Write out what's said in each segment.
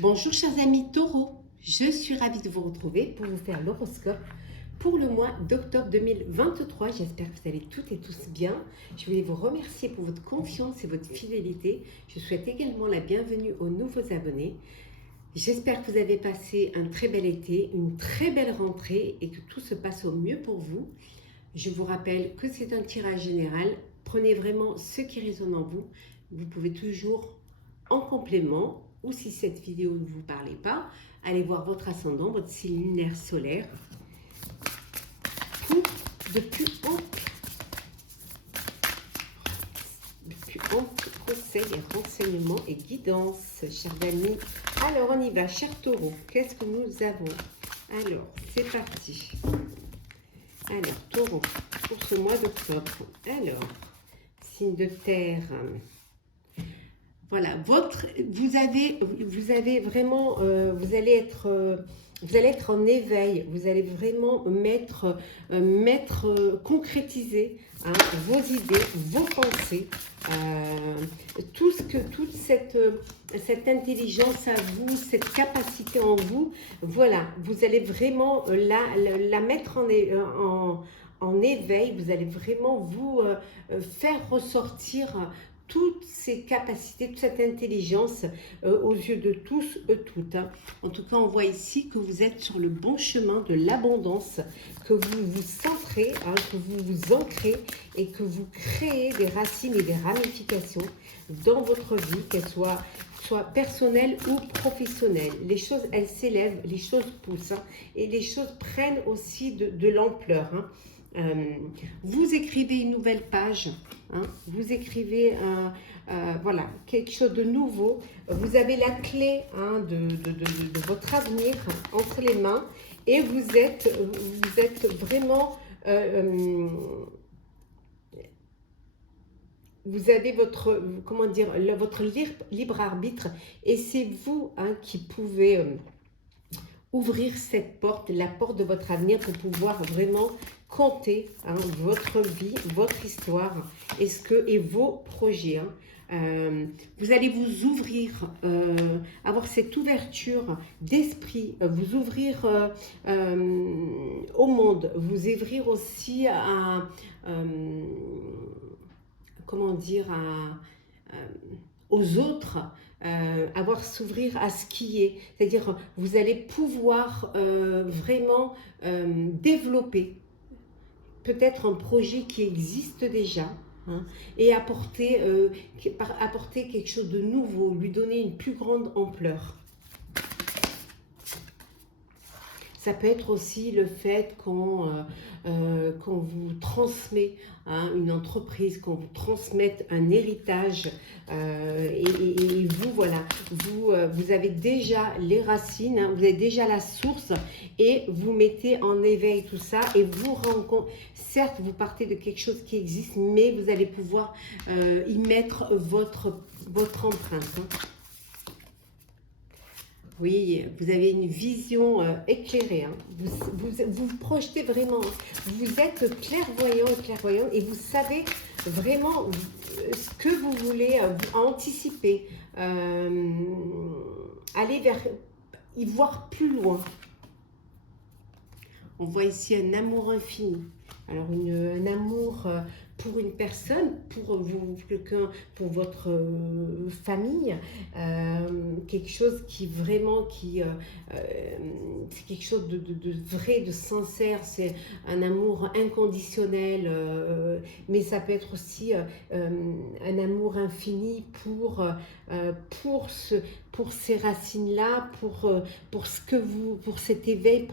Bonjour chers amis taureaux, je suis ravie de vous retrouver pour vous faire l'horoscope pour le mois d'octobre 2023. J'espère que vous allez toutes et tous bien. Je voulais vous remercier pour votre confiance et votre fidélité. Je souhaite également la bienvenue aux nouveaux abonnés. J'espère que vous avez passé un très bel été, une très belle rentrée et que tout se passe au mieux pour vous. Je vous rappelle que c'est un tirage général. Prenez vraiment ce qui résonne en vous. Vous pouvez toujours, en complément, ou si cette vidéo ne vous parlait pas, allez voir votre ascendant, votre signe lunaire solaire, pour de plus amples conseils, renseignements et guidance, chers amis. Alors, on y va, chers taureaux. Qu'est-ce que nous avons? Alors, c'est parti. Alors, taureau, pour ce mois d'octobre. Alors, signe de terre. Voilà, vous avez vraiment, vous allez être en éveil, vous allez vraiment concrétiser vos idées, vos pensées, toute cette intelligence à vous, cette capacité en vous, voilà, vous allez vraiment la mettre en éveil, vous allez vraiment vous faire ressortir toutes ces capacités, toute cette intelligence aux yeux de tous, toutes. En tout cas, on voit ici que vous êtes sur le bon chemin de l'abondance, que vous vous centrez, que vous vous ancrez et que vous créez des racines et des ramifications dans votre vie, qu'elles soient personnelles ou professionnelles. Les choses, elles s'élèvent, les choses poussent et les choses prennent aussi de l'ampleur. Vous écrivez une nouvelle page, vous écrivez voilà, quelque chose de nouveau, vous avez la clé de votre avenir entre les mains et vous êtes vraiment, vous avez votre, comment dire, votre libre arbitre et c'est vous qui pouvez ouvrir cette porte, la porte de votre avenir pour pouvoir vraiment compter votre vie, votre histoire et vos projets. Vous allez vous ouvrir, avoir cette ouverture d'esprit, vous ouvrir au monde, vous ouvrir aussi à, comment dire, aux autres, s'ouvrir à ce qui est. C'est-à-dire, vous allez pouvoir vraiment développer peut-être un projet qui existe déjà et apporter quelque chose de nouveau, lui donner une plus grande ampleur. Ça peut être aussi le fait qu'on vous transmet une entreprise, qu'on vous transmette un héritage et vous, voilà, vous avez déjà les racines, vous avez déjà la source et vous mettez en éveil tout ça et vous rencontrez, certes vous partez de quelque chose qui existe, mais vous allez pouvoir y mettre votre empreinte. Oui, vous avez une vision éclairée, vous projetez vraiment, vous êtes clairvoyant et clairvoyante et vous savez vraiment ce que vous voulez anticiper, aller vers, y voir plus loin. On voit ici un amour infini. Alors un amour pour une personne, pour vous, quelqu'un, pour votre famille, quelque chose qui vraiment, c'est quelque chose de vrai, de sincère, c'est un amour inconditionnel, mais ça peut être aussi un amour infini pour ces racines-là, pour cet éveil,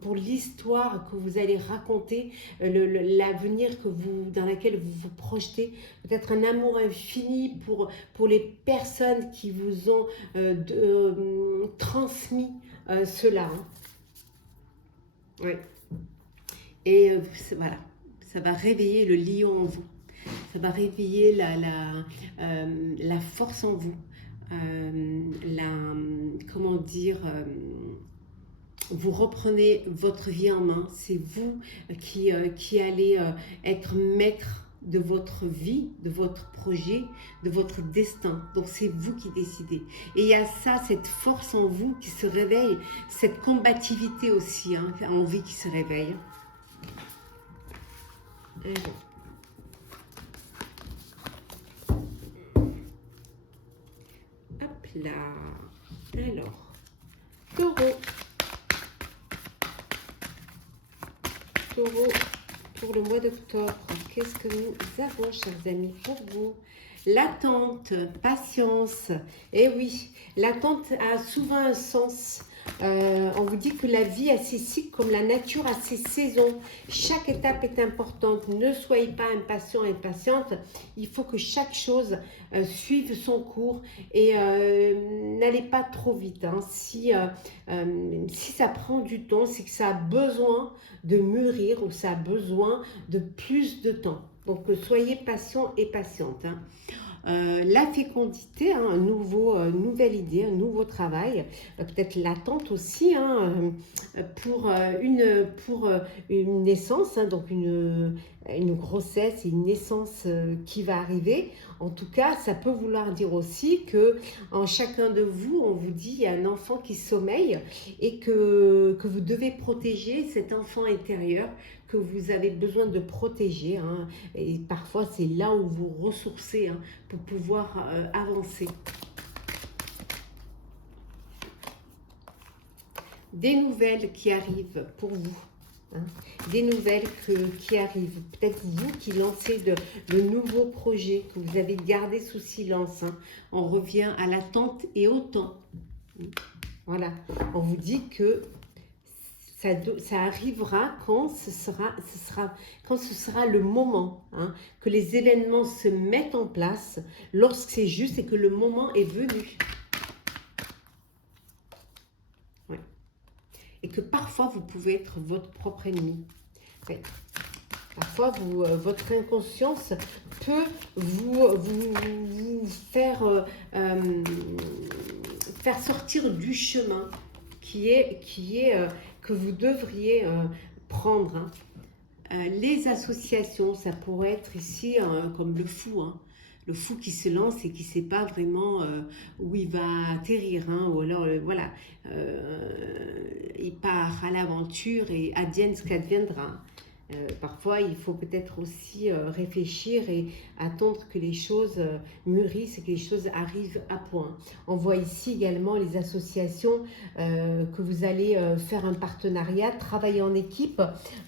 pour l'histoire que vous allez raconter, l'avenir dans laquelle vous vous projetez, peut-être un amour infini pour les personnes qui vous ont transmis cela. Ouais. Et voilà, ça va réveiller le lion en vous, ça va réveiller la force en vous, comment dire, vous reprenez votre vie en main, c'est vous qui allez être maître de votre vie, de votre projet, de votre destin. Donc c'est vous qui décidez. Et il y a ça, cette force en vous qui se réveille, cette combativité aussi, hein, en vie qui se réveille. Alors. Hop là. Alors, taureau. Taureau, pour le mois d'octobre, qu'est-ce que nous avons, chers amis, pour vous? L'attente, patience. Eh oui, l'attente a souvent un sens. On vous dit que la vie a ses cycles comme la nature a ses saisons. Chaque étape est importante. Ne soyez pas impatient, impatiente. Il faut que chaque chose suive son cours et n'allez pas trop vite. Hein. Si ça prend du temps, c'est que ça a besoin de mûrir ou ça a besoin de plus de temps. Donc, soyez patient et patiente. Hein. La fécondité, hein, nouvelle idée, un nouveau travail, peut-être l'attente aussi hein, pour une naissance, hein, donc une grossesse et une naissance qui va arriver. En tout cas, ça peut vouloir dire aussi que en chacun de vous, on vous dit il y a un enfant qui sommeille et que vous devez protéger cet enfant intérieur que vous avez besoin de protéger. Hein, et parfois, c'est là où vous ressourcez hein, pour pouvoir avancer. Des nouvelles qui arrivent pour vous. Hein, des nouvelles qui arrivent. Peut-être vous qui lancez de nouveaux projets que vous avez gardés sous silence. Hein. On revient à l'attente et au temps. Voilà. On vous dit que ça arrivera quand ce sera le moment, hein, que les événements se mettent en place lorsque c'est juste et que le moment est venu. Ouais. Et que parfois vous pouvez être votre propre ennemi. Ouais. Parfois, votre inconscience peut vous faire sortir du chemin que vous devriez prendre. Hein. Les associations, ça pourrait être ici comme le fou. Hein. Le fou qui se lance et qui ne sait pas vraiment où il va atterrir. Hein, ou alors, voilà, il part à l'aventure et advienne ce qu'adviendra. Parfois, il faut peut-être aussi réfléchir et attendre que les choses mûrissent et que les choses arrivent à point. On voit ici également les associations que vous allez faire un partenariat, travailler en équipe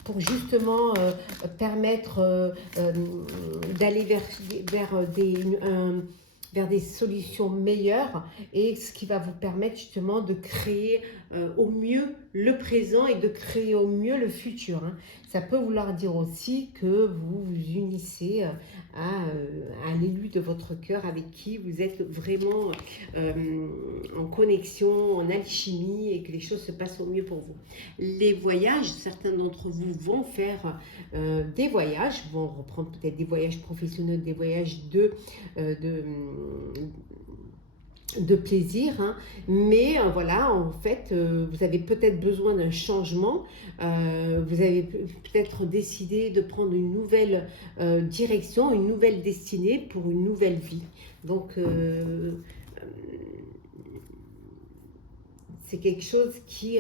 pour justement permettre d'aller vers des solutions meilleures et ce qui va vous permettre justement de créer au mieux le présent et de créer au mieux le futur. Hein. Ça peut vouloir dire aussi que vous vous unissez à l'élu de votre cœur avec qui vous êtes vraiment en connexion, en alchimie et que les choses se passent au mieux pour vous. Les voyages, certains d'entre vous vont faire des voyages, vont reprendre peut-être des voyages professionnels, des voyages de plaisir, hein. Mais voilà, en fait, vous avez peut-être besoin d'un changement, vous avez peut-être décidé de prendre une nouvelle direction, une nouvelle destinée pour une nouvelle vie. Donc, c'est quelque chose qui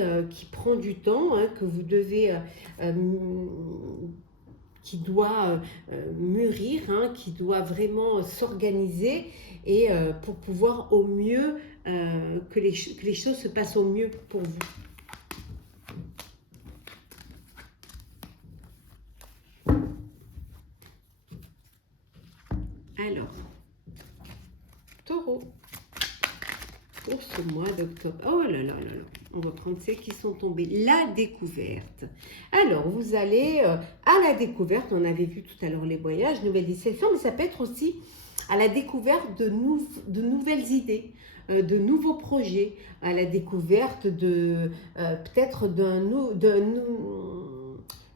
prend du temps, hein, que vous devez... qui doit mûrir, hein, qui doit vraiment s'organiser et pour pouvoir au mieux, que les choses se passent au mieux pour vous. Alors, Taureau, pour ce mois d'octobre. Oh là là là là. On va prendre celles qui sont tombées. La découverte. Alors, vous allez à la découverte. On avait vu tout à l'heure les voyages, nouvelles destinations, mais ça peut être aussi à la découverte de nouvelles idées, de nouveaux projets, à la découverte de peut-être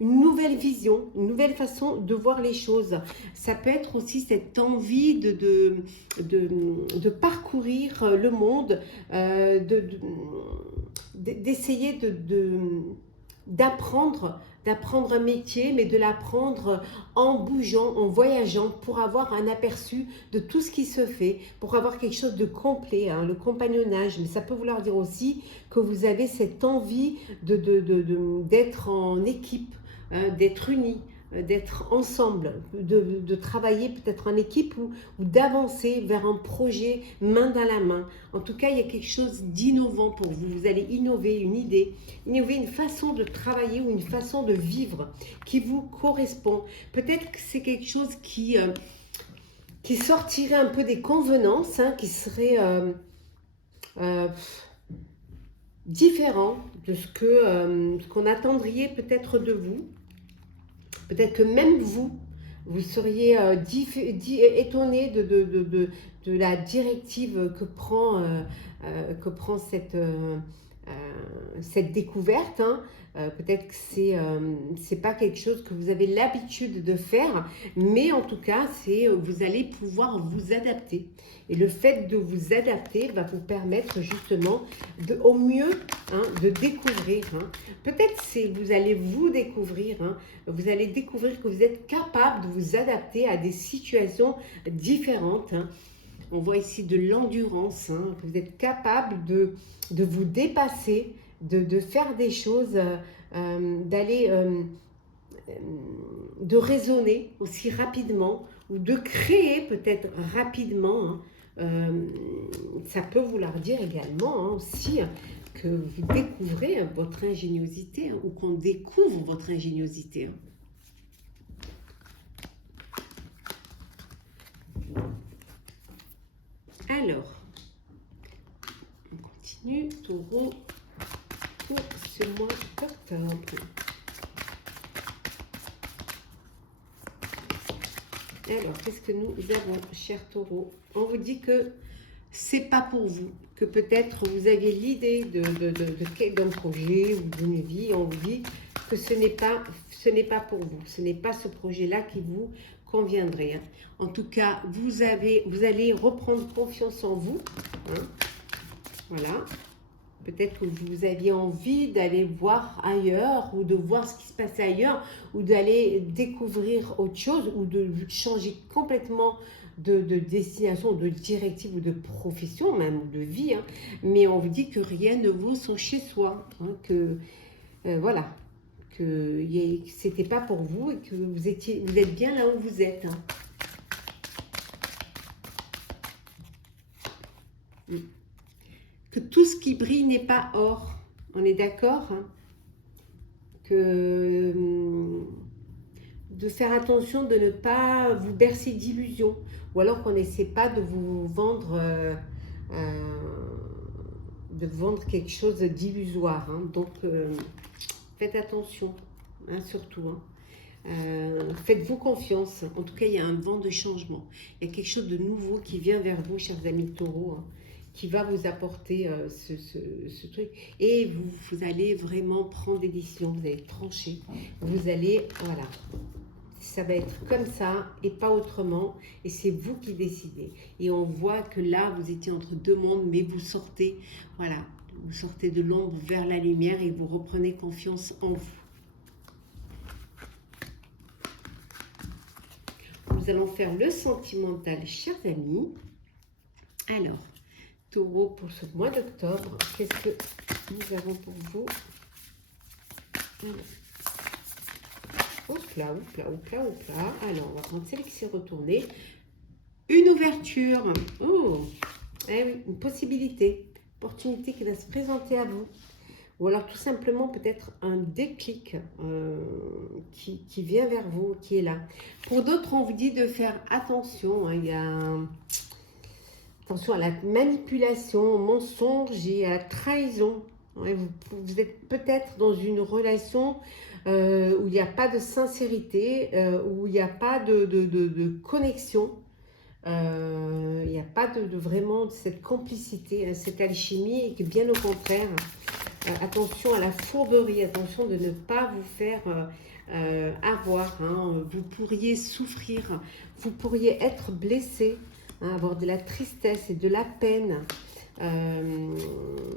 une nouvelle vision, une nouvelle façon de voir les choses. Ça peut être aussi cette envie de parcourir le monde, d'essayer d'apprendre un métier, mais de l'apprendre en bougeant, en voyageant, pour avoir un aperçu de tout ce qui se fait, pour avoir quelque chose de complet, hein, le compagnonnage. Mais ça peut vouloir dire aussi que vous avez cette envie d'être en équipe, hein, d'être unis, d'être ensemble, de travailler peut-être en équipe ou d'avancer vers un projet main dans la main. En tout cas, il y a quelque chose d'innovant pour vous. Vous allez innover une idée, innover une façon de travailler ou une façon de vivre qui vous correspond. Peut-être que c'est quelque chose qui sortirait un peu des convenances, hein, qui serait différent de ce qu'on attendrait peut-être de vous. Peut-être que même vous seriez étonné de la directive que prend cette découverte. Hein. Peut-être que c'est pas quelque chose que vous avez l'habitude de faire, mais en tout cas, vous allez pouvoir vous adapter. Et le fait de vous adapter va vous permettre justement au mieux, hein, de découvrir. Hein. Peut-être que vous allez vous découvrir, hein, vous allez découvrir que vous êtes capable de vous adapter à des situations différentes. Hein. On voit ici de l'endurance, hein, que vous êtes capable de vous dépasser, de faire des choses, de raisonner aussi rapidement ou de créer peut-être rapidement. Hein. Ça peut vouloir dire également, hein, aussi, que vous découvrez votre ingéniosité, hein, ou qu'on découvre votre ingéniosité. Hein. Alors, on continue, Taureau, pour ce mois d'octobre. Alors, qu'est-ce que nous avons, cher Taureau? On vous dit que c'est pas pour vous, que peut-être vous aviez l'idée d'un projet ou d'une vie. On vous dit que ce n'est pas pour vous, ce n'est pas ce projet-là qui vous conviendrait. Hein. En tout cas, vous allez reprendre confiance en vous. Hein. Voilà. Peut-être que vous aviez envie d'aller voir ailleurs ou de voir ce qui se passait ailleurs ou d'aller découvrir autre chose ou de changer complètement de destination, de directive ou de profession, même ou de vie. Hein. Mais on vous dit que rien ne vaut son chez-soi. Hein, que voilà, que c'était pas pour vous et que vous êtes bien là où vous êtes. Hein. Que tout ce qui brille n'est pas or. On est d'accord, hein? Que de faire attention de ne pas vous bercer d'illusions. Ou alors qu'on n'essaie pas de vous vendre, quelque chose d'illusoire. Hein? Donc, faites attention, hein, surtout. Hein? Faites-vous confiance. En tout cas, il y a un vent de changement. Il y a quelque chose de nouveau qui vient vers vous, chers amis Taureau, hein, qui va vous apporter ce truc. Et vous allez vraiment prendre des décisions, vous allez trancher. Vous allez, voilà, ça va être comme ça et pas autrement. Et c'est vous qui décidez. Et on voit que là, vous étiez entre deux mondes, mais vous sortez, voilà, vous sortez de l'ombre vers la lumière et vous reprenez confiance en vous. Nous allons faire le sentimental, chers amis. Alors, Taureau, pour ce mois d'octobre, qu'est-ce que nous avons pour vous? Alors, hop là, hop là, hop là, hop là. Alors, on va prendre sélection retournée. Une ouverture. Oh, eh oui, une possibilité, opportunité qui va se présenter à vous. Ou alors tout simplement peut-être un déclic qui vient vers vous, qui est là. Pour d'autres, on vous dit de faire attention. Hein, il y a attention à la manipulation, au mensonge et à la trahison. Ouais, vous êtes peut-être dans une relation où il n'y a pas de sincérité, où il n'y a pas de connexion. Il n'y a pas vraiment cette complicité, cette alchimie, et que bien au contraire, attention à la fourberie, attention de ne pas vous faire avoir. Hein. Vous pourriez souffrir, vous pourriez être blessé, hein, avoir de la tristesse et de la peine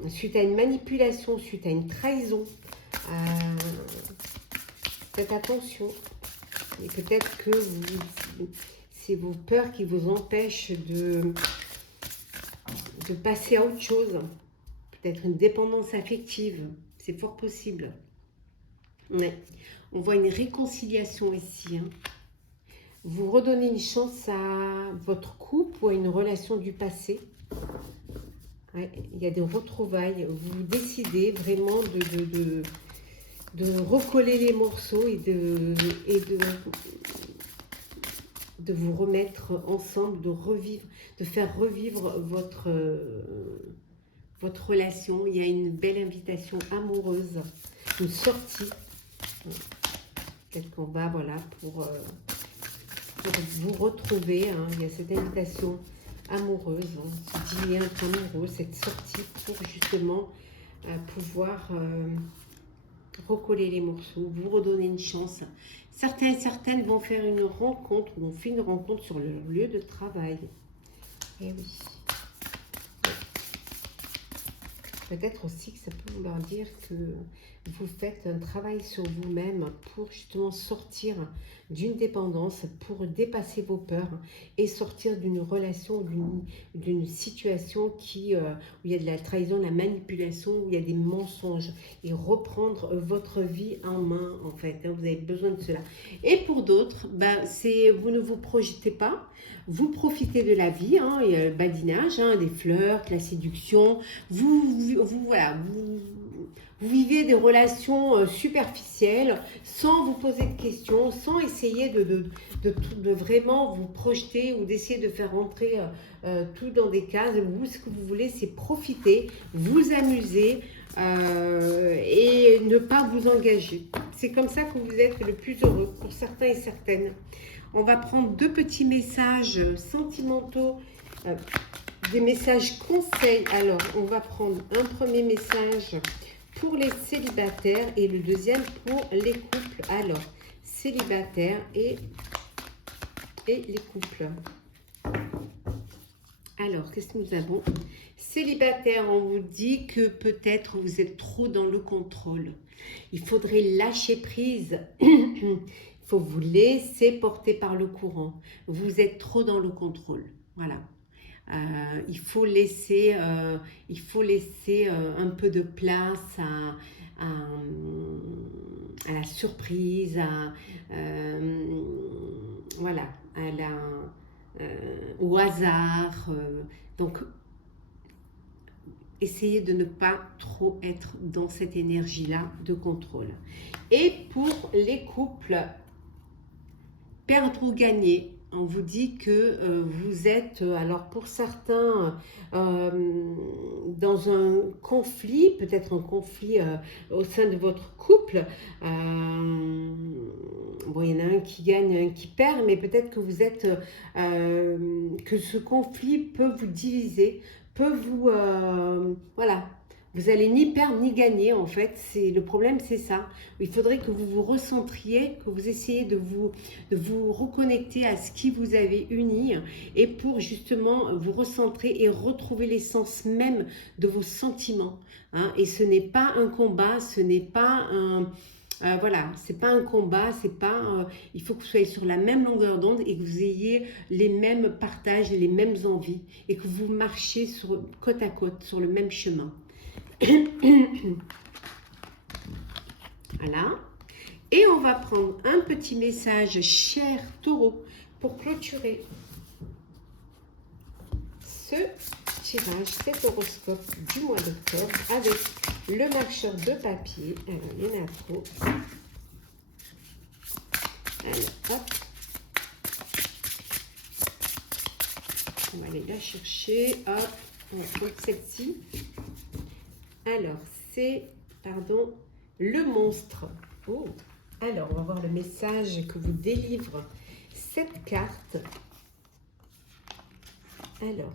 suite à une manipulation, suite à une trahison. Faites attention. Et peut-être que c'est vos peurs qui vous empêchent de passer à autre chose. Peut-être une dépendance affective. C'est fort possible. Ouais. On voit une réconciliation ici. Hein. Vous redonnez une chance à votre couple ou à une relation du passé. Ouais, il y a des retrouvailles. Vous décidez vraiment de recoller les morceaux et de vous remettre ensemble, de faire revivre votre relation. Il y a une belle invitation amoureuse, une sortie. Peut-être qu'on va, voilà, pour vous retrouver. Hein. Il y a cette invitation amoureuse, hein, ce dîner entre amoureux, cette sortie pour justement pouvoir recoller les morceaux, vous redonner une chance. Certains et certaines vont faire une rencontre, ou ont fait une rencontre sur leur lieu de travail. Eh oui. Peut-être aussi que ça peut vouloir dire que vous faites un travail sur vous-même pour justement sortir d'une dépendance, pour dépasser vos peurs et sortir d'une relation, d'une situation où il y a de la trahison, de la manipulation, où il y a des mensonges et reprendre votre vie en main en fait. Hein, vous avez besoin de cela. Et pour d'autres, vous ne vous projetez pas, vous profitez de la vie, hein, il y a le badinage, hein, des fleurs, de la séduction, voilà, vous vivez des relations superficielles sans vous poser de questions, sans essayer de vraiment vous projeter ou d'essayer de faire rentrer tout dans des cases. Vous, ce que vous voulez, c'est profiter, vous amuser et ne pas vous engager. C'est comme ça que vous êtes le plus heureux pour certains et certaines. On va prendre deux petits messages sentimentaux, des messages conseils. Alors, on va prendre un premier message pour les célibataires et le deuxième pour les couples. Alors, célibataires et les couples. Alors, qu'est-ce que nous avons? Célibataire, on vous dit que peut-être vous êtes trop dans le contrôle. Il faudrait lâcher prise. Il faut vous laisser porter par le courant. Vous êtes trop dans le contrôle. Voilà. Il faut laisser un peu de place à la surprise, voilà, au hasard. Donc, essayez de ne pas trop être dans cette énergie-là de contrôle. Et pour les couples, perdre ou gagner, on vous dit que vous êtes, alors pour certains, dans un conflit, peut-être un conflit au sein de votre couple. Bon, il y en a un qui gagne, un qui perd, mais peut-être que vous êtes, que ce conflit peut vous diviser, peut vous, voilà. Vous allez ni perdre ni gagner, en fait. Le problème, c'est ça. Il faudrait que vous vous recentriez, que vous essayiez de vous reconnecter à ce qui vous avait uni et pour justement vous recentrer et retrouver l'essence même de vos sentiments. Hein. Et ce n'est pas un combat, ce n'est pas un... voilà, c'est pas un combat, c'est pas... il faut que vous soyez sur la même longueur d'onde et que vous ayez les mêmes partages et les mêmes envies et que vous marchiez côte à côte sur le même chemin. Voilà. Et on va prendre un petit message, cher taureau, pour clôturer ce tirage, cet horoscope du mois d'octobre avec le marcheur de papier. Alors, il y en a trop. Alors, hop. On va aller la chercher. Hop. On va prendre celle-ci. Alors, c'est, pardon, le monstre. Oh. Alors, on va voir le message que vous délivre cette carte. Alors.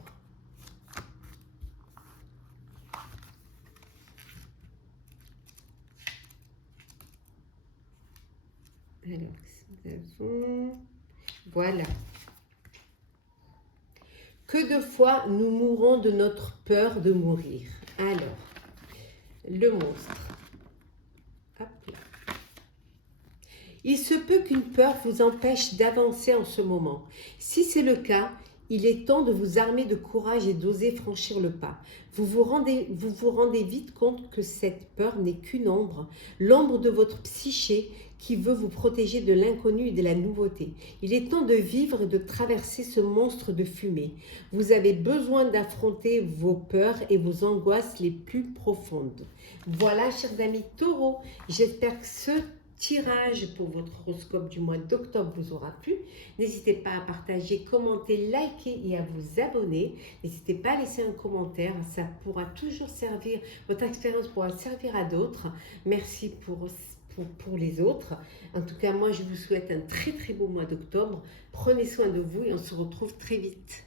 Alors, nous avons... Voilà. Que de fois nous mourons de notre peur de mourir. Alors, le monstre. Hop là. Il se peut qu'une peur vous empêche d'avancer en ce moment. Si c'est le cas, il est temps de vous armer de courage et d'oser franchir le pas. Vous vous rendez vite compte que cette peur n'est qu'une ombre, l'ombre de votre psyché qui veut vous protéger de l'inconnu et de la nouveauté. Il est temps de vivre et de traverser ce monstre de fumée. Vous avez besoin d'affronter vos peurs et vos angoisses les plus profondes. Voilà, chers amis taureaux, j'espère que ce tirage pour votre horoscope du mois d'octobre vous aura plu. N'hésitez pas à partager, commenter, liker et à vous abonner. N'hésitez pas à laisser un commentaire, ça pourra toujours servir, votre expérience pourra servir à d'autres. Merci pour les autres. En tout cas, moi je vous souhaite un très très beau mois d'octobre. Prenez soin de vous et on se retrouve très vite.